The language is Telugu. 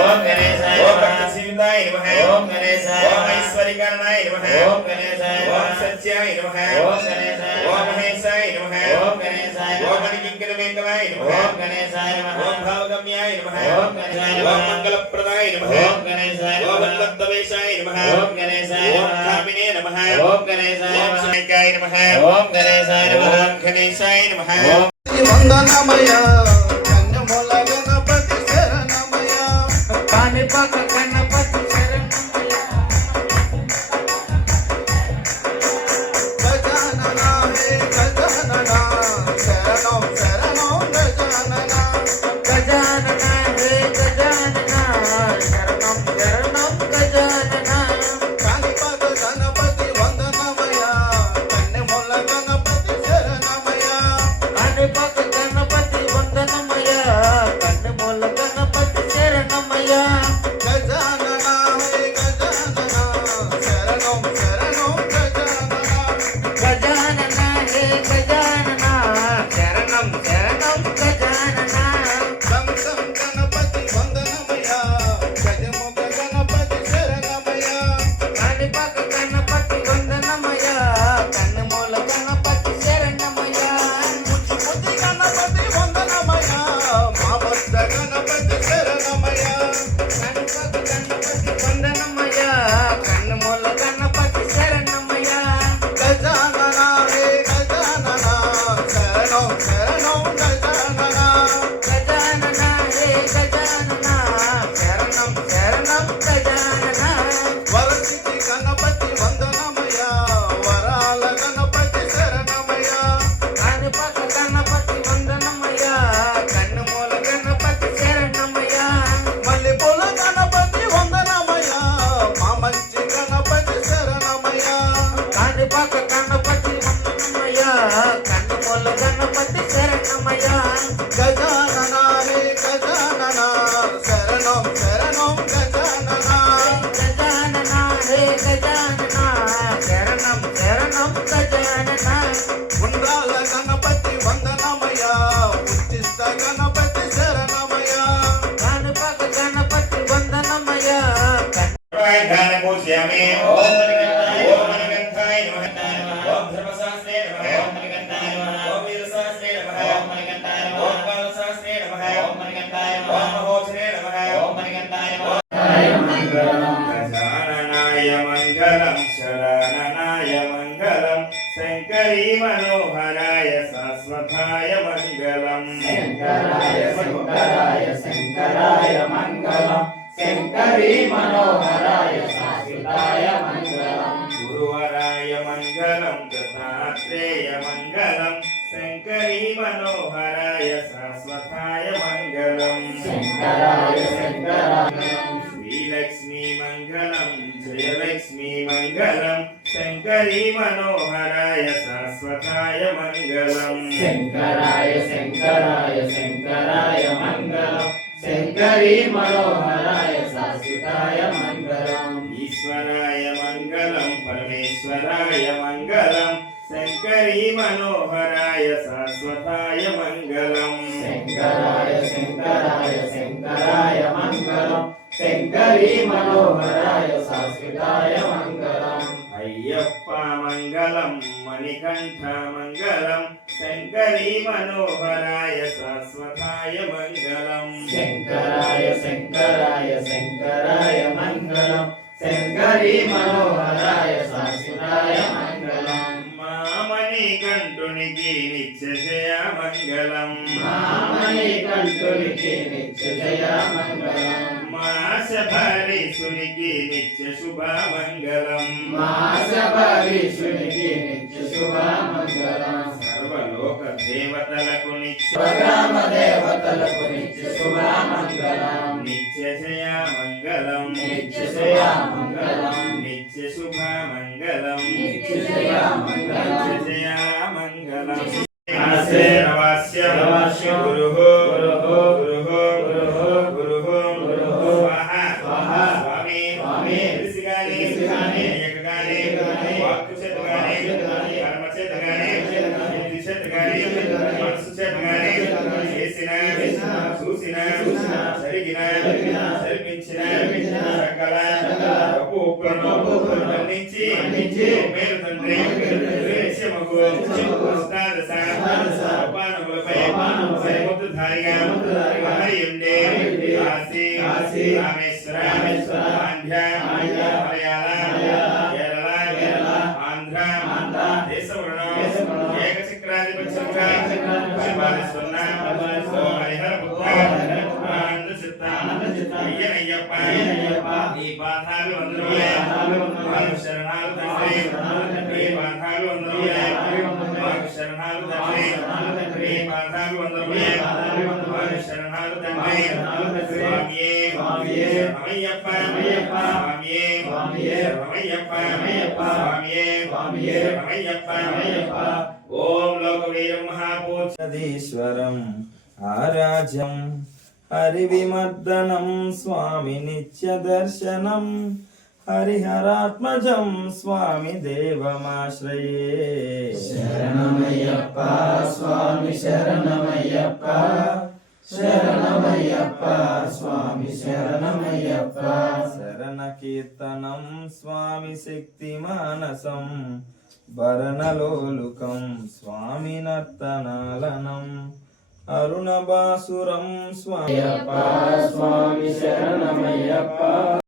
ఓం గణేశాయ ఓం భక్తశీలాయ నమః ఓం గణేశాయ ఓం ఐశ్వర్యకరణాయ నమః ఓం గణేశాయ ఓం సత్యాయ నమః ఓం గణేశాయ ఓం మహేశాయ నమః ఓం గణేశాయ ఓం మణికింకరమేకలాయ నమః ఓం గణేశాయ నమః ఓం భావగమ్యాయ నమః ఓం గణేశాయ ఓం మంగళప్రదాయ నమః ఓం గణేశాయ ఓం వల్లభవేశాయ నమః ఓం గణేశాయ ఓం కామినే నమః ఓం గణేశాయ ఓం శివాయ నమః ఓం గణేశాయ నమః ఓం గణేశాయ నమః ఓం వందనమయ కన్యమూల గణపతి శరణమయ కాణిపాక గణపతి శరణమయ గజానన హే గజానన శరణం శరణం గజానన గజానన హే గజానన శరణం శరణం గజానన కాణిపాక గణపతి వందనమయ కన్యమూల గణపతి శరణమయ కాణిపాక గణపతి వందనమయ కన్యమూల గణపతి శరణమయ గజానన హే గజానన శరణం శరణం గజానన గజానన హే గజానన శరణం శరణం గజానన సం సం గణపతి వందనమయ గజముఖ గణపతి శరణమయ కాణిపాక గణపతి వందనమయ కన్యమూల గణపతి శరణమయ ముచ్చుముద్ది గణపతి వందనమయ మామస్త గణపతి శరణమయ కాణిపాక గణపతి వందనమయ కన్యమూల గణపతి శరణమయ గజానన హే గజానన శరణం శరణం గజానన గజానన హే గజానన శరణం శరణం గజానన వరసిద్ధి గణపతి వందనమయ వరాల గణపతి శరణమయ కాణిపాక గణపతి వందనమయ కన్యమూల గణపతి శరణమయ మల్లెపూల గణపతి వందనమయ మామంచి గణపతి శరణమయ కాణిపాక గణపతి వందనమయ కన్యమూల గణపతి శరణమయ గజానన హే గజానన శరణం శరణం గజానన గజానన హే గజానన శరణం శరణం గజానన ఉండ్రాల గణపతి వందనమయ ఉచ్చిష్ట గణపతి శరణమయ కాణిపాక గణపతి వందనమయ ध्यानपूज्यामि ओम मणिकंठाय नमः ओम धर्मशास्त्रे नमः ओम मणिकंठाय नमः ओम वीरशास्त्रे नमः ओम मणिकंठाय नमः ओम कालशास्त्रे नमः ओम मणिकंठाय नमः ओम महोत्सवे नमः ओम मणिकंठाय नमः गजाननाय मंगलम शरणनाय मंगलम शंकरी मनोहराय शाश्वताय मंगलम शंकराय शंकराय शंकराय मंगलम शंकरी मनोहराय शाश्वताय मंगलम गुरुवराय मंगलम दत्तात्रेय मंगलम शंकरी मनोहराय शाश्वताय मंगलम शंकराय शंकराय श्रीलक्ष्मी मंगलम जयलक्ष्मी मंगलम शंकरी मनोहराय शाश्वताय मंगलम शंकराय शंकराय शंकराय मंगलम शंकरी मनोहराय शाश्वताय मंगलम ईश्वराय मंगलम परमेश्वराय मंगलम शंकरी मनोहराय शाश्वताय मंगलम शंकराय शंकराय शंकराय मंगलम शंकरी मनोहराय शाश्वताय मंगलम अय्यप्पा मंगलम मणिकंठ मंगलम शंकरी मनोहराय शाश्वताय मंगलम शंकराय शंकराय शंकराय मंगलम शंकरी मनोहराय शाश्वताय मंगलम मणिकंठुनिकी नित्यजय मंगलम मणिकंठुनिकी नित्यजय मंगलम मासभरीसुनिकी नित्य शुभ मंगलम मासभरीसुनिकी नित्य शुभ मंगलम सर्वलोक देवतలకు నిత్య స్వగ్రామ దేవతలకు నిత్య శుభ మంగళం నిత్య జయ మంగళం నిత్య జయ మంగళం నిత్య శుభ మంగళం నిత్య జయ మంగళం నిత్య జయ మంగళం ఆసే నమస్య నమస్య గురుః గురుః గురుః గురుః గురుః గురుః స్వాహ స్వాహ స్వామి స్వామి ఋషిగాని ఋషిగాని ఏకగాని ఏకగాని వాక్కుచేతగాని వాక్కుచేతగాని కర్మచేతగాని కర్మచేతగాని బుద్ధిచేతగాని బుద్ధిచేతగాని మనసుచేతగాని మనసుచేతగాని చేసిన చేసిన చూసిన చూసిన జరిగిన జరిగిన జరిగి మన్నించి మేలు తండ్రి నిత్యముకు అష్టాదశ సోపానములపై సరిముద్దుధారిగా మహరియుండే కాశీ రామేశ్వర ఆంధ్ర మలయాళ కేరళ ఆంధ్ర దేశములను ఏకచక్రాధిపత్యంగా పరిపాలిస్తున్న ఓ హరిహరపుత్ర ఆనంద చిత్త అయ్యనయ్యప్ప నీ పాదాలు వందనములే మాకు శరణాలు తండ్రి నీ పాదాలు వందనములే మాకు శరణాలు తండ్రి నీ పాదాలు వందనములే మాకు శరణాలు తండ్రి స్వామియే శరణమయ్యప్ప స్వామియే శరణమయ్యప్ప స్వామియే శరణమయ్యప్ప ఓం లోకవీరం మహాపూజ్యదీశ్వరం ఆరాజ్యం హరివిమర్దనం స్వామి నిత్యదర్శనం హరిహరాత్మజం స్వామి దేవమాశ్రయే శరణమయ్యప్ప స్వామి శరణమయ్యప్ప శరణమయ్యప్ప స్వామి శరణమయ్యప్ప శరణ కీర్తనం స్వామి శక్తి మానసం భరణలోలుకం స్వామి నర్తనాలనం అరుణబాసురం స్వామి స్వామి శరణమయ్యప్ప